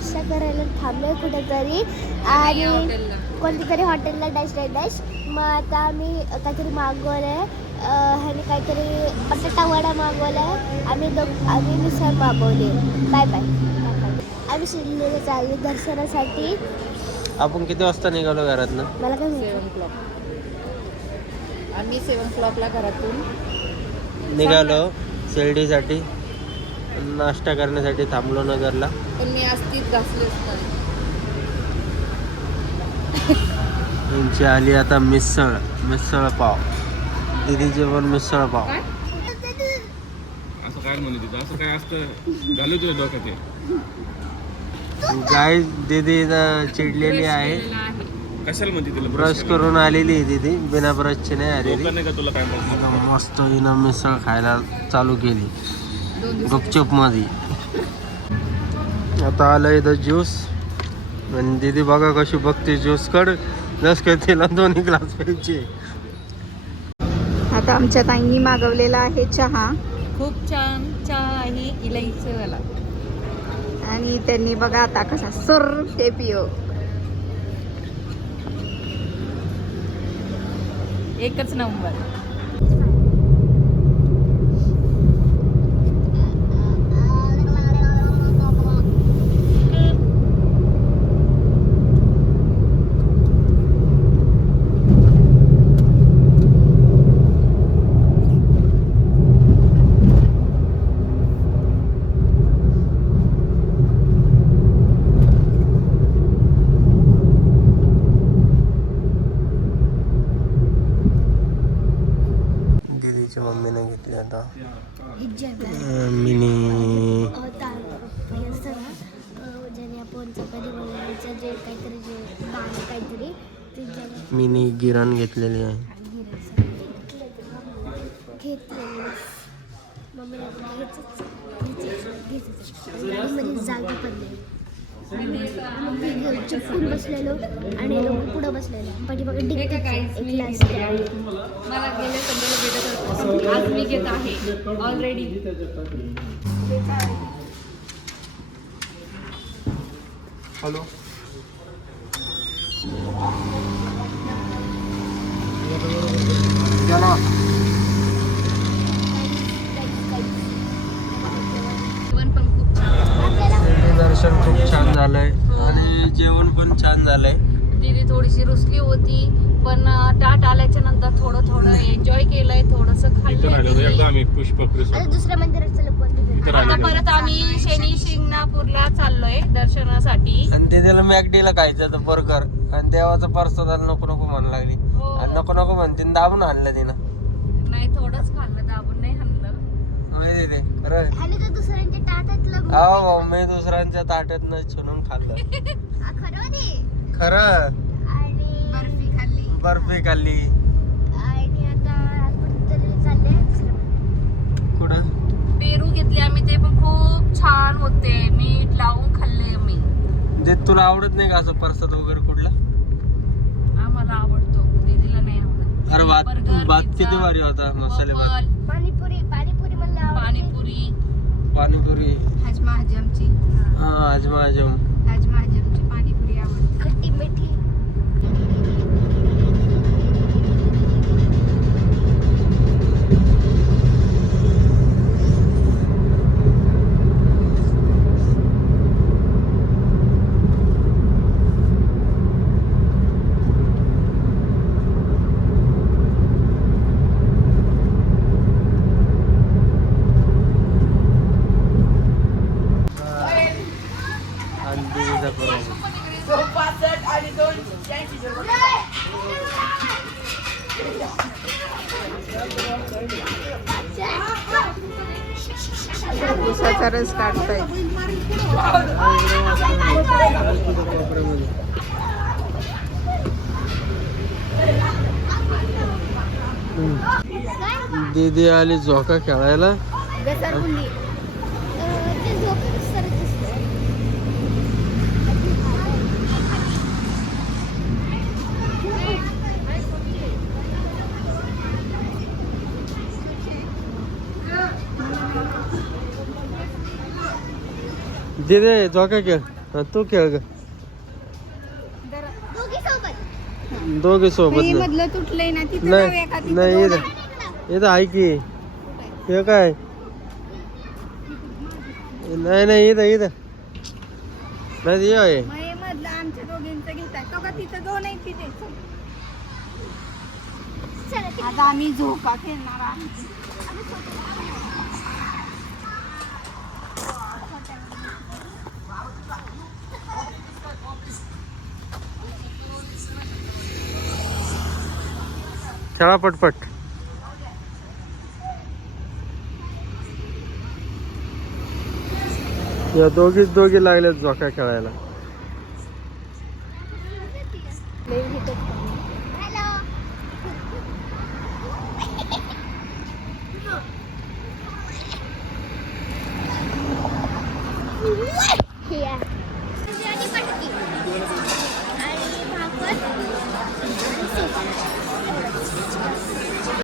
नाश्ता करायला थांबलोय कुठेतरी आणि कोणत्या तरी हॉटेलला डॅश डॅश डॅश. मग आता आम्ही काहीतरी मागवलंय, ह्याने काहीतरी बटाटा वडा मागवलाय, आम्ही मिसळ मागवली. Bye bye. आम्ही शिर्डीला चाललो दर्शनासाठी. आपण किती वाजता निघालो घरातनं? मला काय 7 o'clock. आम्ही 7 o'clockला घरातून निघालो शिर्डीसाठी. नाश्ता करण्यासाठी थांबलो नगरला. पण मी आज तीच घासलेच नाही. यांची आली आता मिसळ पाव. दीदीचे पण मिसळ पाव. असं काय म्हणत तिथं असं काय असतं घालू तुझ्या डोक्यात ते. गाय दीदी चिडलेली आहे. कशाला म्हणते तिला ब्रश करून आलेली आहे दीदी, बिना ब्रशची नाही आलेली. डोकं नाही का तुला काय म्हणतात? हिनं मस्त हिनं मिसळ खायला चालू केली गुपचूप मध्ये. आता आलं इथं ज्यूस आणि दीदी बघा कशी बघते ज्यूस कड, जस काय तिला 2 ग्लास प्यायचे. आता आमच्या ताईंनी मागवलेला आहे चहा. खूप छान चहा आहे इलायचीवाला. आणि त्यांनी बघा आता कसा सुर ते पिओ. एकच नंबर. दीदीच्या मम्मीने घेतली आता मिनी मिनी ज्याने आपण चपाती बनवायचं जे काहीतरी जे दाणे काहीतरी मिनी गिरण घेतलेली आहे. घेतलेली मम्मीला घ्यायचं जागा पडलेली. मम्मी चिपकून बसलेलो आणि लोक पुढं बसलेलो. पाठीमागे डिग्गी मला गेल्या संडेला भेटत होतं. आज मी घेत आहे ऑलरेडी. हॅलो दर्शन खूप छान झालंय आणि जेवण पण छान झालंय. दीदी थोडीशी रुसली होती पण टाट आल्याच्या नंतर थोडं एन्जॉय केलंय, थोडस इथं राहिलो होतो एकदा आम्ही पुष्पकृष्ण. आता दुसऱ्या मंदिरात चला इथं आता राहिलो परत आम्ही शनी शिंगणापूरला चाललोय दर्शनासाठी. आणि तिला मॅकडीला खायचं होतं बर्गर आणि देवाचं प्रसाद नको म्हणायला लागली. आणि नको म्हणते दाबून आणलं तिनं. नाही थोडंच खाल्लं, दाबून नाही आणलं. माहिती ते खरं. आणि तो दुसऱ्यांच्या ताटातलं हो मी दुसऱ्यांच्या ताट्यातनं छुनून खाल्लं. खरं ते खरं. आणि बर्फी खाल्ली. बर्फी खाल्ली. आणि आता कुठेतरी चालले कुठं? पेरू घेतले आम्ही, ते पण खूप छान होते. मीठ लावून खाल्ले मी. जे तुला आवडत नाही का असं प्रसाद वगैरे कुठला? आम्हाला आवडतो, दीदीला नाही आवडत. अरे बर्गर, भात पिझ्झा, किती भारी होता, मसाले भात. वफल, पाणीपुरी मला आवडते. पाणीपुरी हजमा हजमची. हा आजमा आजम. हजमा हजमची पाणीपुरी आवडते. खट्टी मिठी. उसाचा रस काढताय. दीदी आली झोका खेळायला. घसरगुंडी. ते झोपेत सरत दिसतंय. दीदी झोका खेळ. हा, तू खेळ ग दोघी सोबत. दोघे सोबत हे नाही मधलं तुटलंय ना तिथं जाऊया का? नाही तिथं नाही दोन इथं इथं आहे की हे काय नाही नाही इथं इथं नाही ये आहे. मग हे मधलं आमच्या दोघींचं घेताय तो का तिथं दोन आहे तिथे. आता आम्ही झोका खेळणार आहोत. खेळा पटपट. या दोघी लागल्यात झोका खेळायला. Yeah.